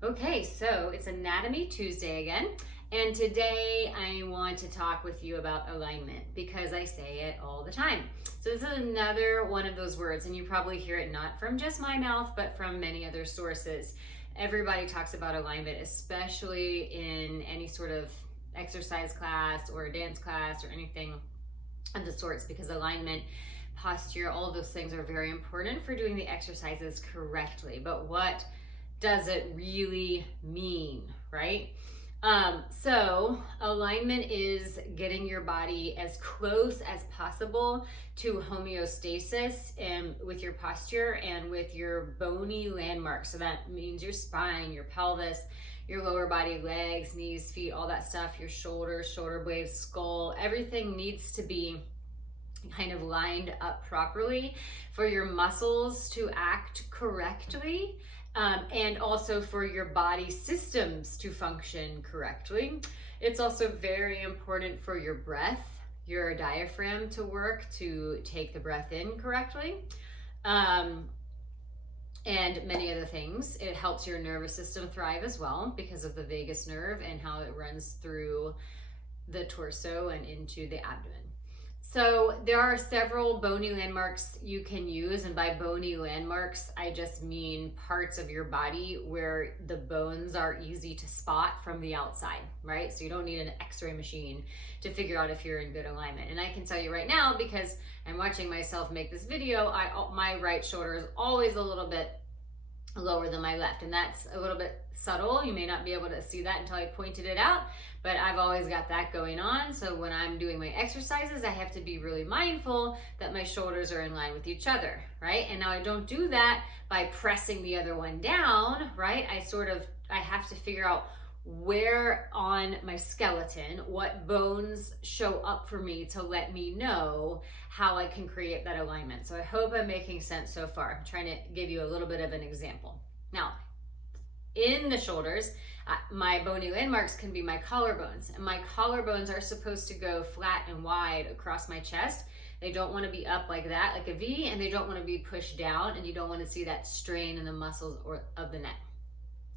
Okay, so it's Anatomy Tuesday again, and today I want to talk with you about alignment because I say it all the time. So this is another one of those words, and you probably hear it not from just my mouth, but from many other sources. Everybody talks about alignment, especially in any sort of exercise class or a dance class or anything of the sorts, because alignment, posture, all of those things are very important for doing the exercises correctly. But what does it really mean, right? So alignment is getting your body as close as possible to homeostasis and with your posture and with your bony landmarks. So that means your spine, your pelvis, your lower body, legs, knees, feet, all that stuff, your shoulders, shoulder blades, skull, everything needs to be kind of lined up properly for your muscles to act correctly. And also for your body systems to function correctly. It's also very important for your breath, your diaphragm to work, to take the breath in correctly, and many other things. It helps your nervous system thrive as well because of the vagus nerve and how it runs through the torso and into the abdomen. So there are several bony landmarks you can use, and by bony landmarks, I just mean parts of your body where the bones are easy to spot from the outside, right? So you don't need an x-ray machine to figure out if you're in good alignment. And I can tell you right now, because I'm watching myself make this video, my right shoulder is always a little bit lower than my left, and that's a little bit subtle. You may not be able to see that until I pointed it out, but I've always got that going on. So when I'm doing my exercises, I have to be really mindful that my shoulders are in line with each other, right? And now I don't do that by pressing the other one down, right? I have to figure out where on my skeleton, what bones show up for me to let me know how I can create that alignment. So I hope I'm making sense so far. I'm trying to give you a little bit of an example. Now, in the shoulders, my bony landmarks can be my collarbones, and my collarbones are supposed to go flat and wide across my chest. They don't want to be up like that, like a V, and they don't want to be pushed down, and you don't want to see that strain in the muscles of the neck.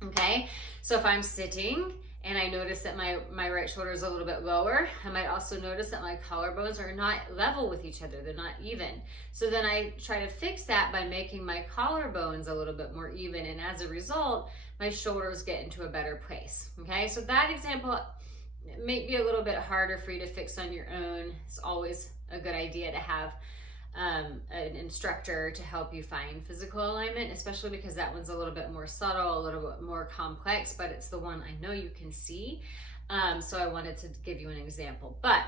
Okay, so if I'm sitting and I notice that my right shoulder is a little bit lower, I might also notice that my collarbones are not level with each other. They're not even. So then I try to fix that by making my collarbones a little bit more even. And as a result, my shoulders get into a better place. Okay, so that example may be a little bit harder for you to fix on your own. It's always a good idea to have an instructor to help you find physical alignment, especially because that one's a little bit more subtle, a little bit more complex, but it's the one I know you can see. So I wanted to give you an example. But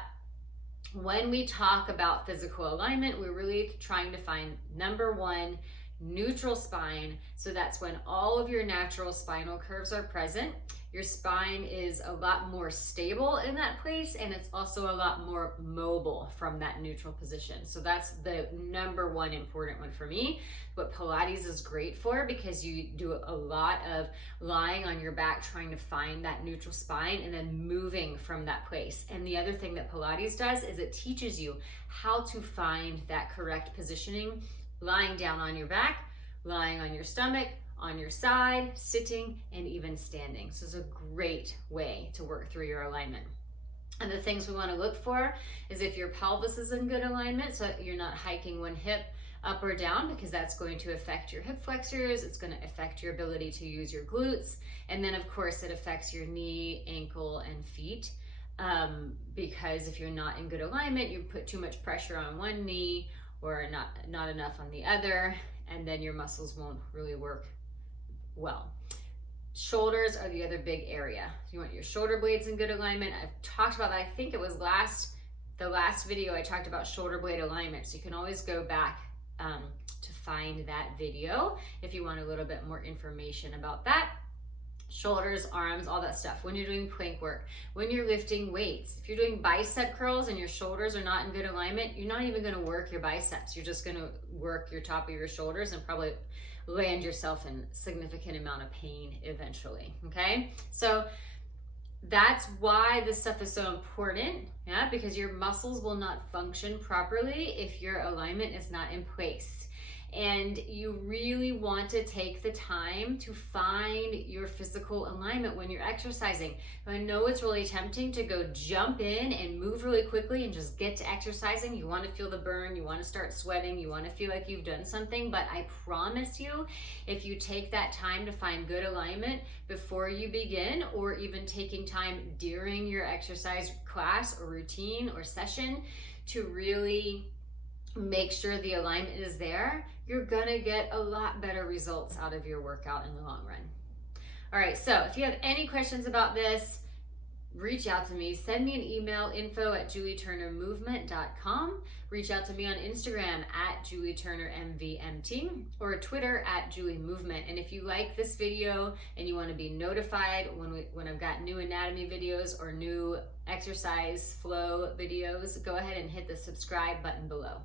when we talk about physical alignment, we're really trying to find, number one, neutral spine. So that's when all of your natural spinal curves are present. Your spine is a lot more stable in that place, and it's also a lot more mobile from that neutral position. So that's the number one important one for me. What Pilates is great for, because you do a lot of lying on your back trying to find that neutral spine and then moving from that place. And the other thing that Pilates does is it teaches you how to find that correct positioning, lying down on your back, lying on your stomach, on your side, sitting, and even standing. So it's a great way to work through your alignment. And the things we want to look for is if your pelvis is in good alignment, so that you're not hiking one hip up or down, because that's going to affect your hip flexors. It's going to affect your ability to use your glutes. And then of course it affects your knee, ankle, and feet. Because if you're not in good alignment, you put too much pressure on one knee or not enough on the other, and then your muscles won't really work well. Shoulders are the other big area. You want your shoulder blades in good alignment. I've talked about that. I think it was the last video I talked about shoulder blade alignment. So you can always go back to find that video if you want a little bit more information about that. Shoulders, arms, all that stuff. When you're doing plank work, when you're lifting weights, if you're doing bicep curls and your shoulders are not in good alignment, you're not even going to work your biceps. You're just going to work your top of your shoulders and probably land yourself in a significant amount of pain eventually. Okay, so that's why this stuff is so important, yeah, because your muscles will not function properly if your alignment is not in place. And you really want to take the time to find your physical alignment when you're exercising. I know it's really tempting to go jump in and move really quickly and just get to exercising. You want to feel the burn, you want to start sweating, you want to feel like you've done something, but I promise you, if you take that time to find good alignment before you begin, or even taking time during your exercise class or routine or session to really make sure the alignment is there, you're gonna get a lot better results out of your workout in the long run. All right, so if you have any questions about this, reach out to me. Send me an email, info@julieturnermovement.com. Reach out to me on Instagram @JulieTurnerMVMT or Twitter @JulieMovement. And if you like this video and you want to be notified when I've got new anatomy videos or new exercise flow videos, go ahead and hit the subscribe button below.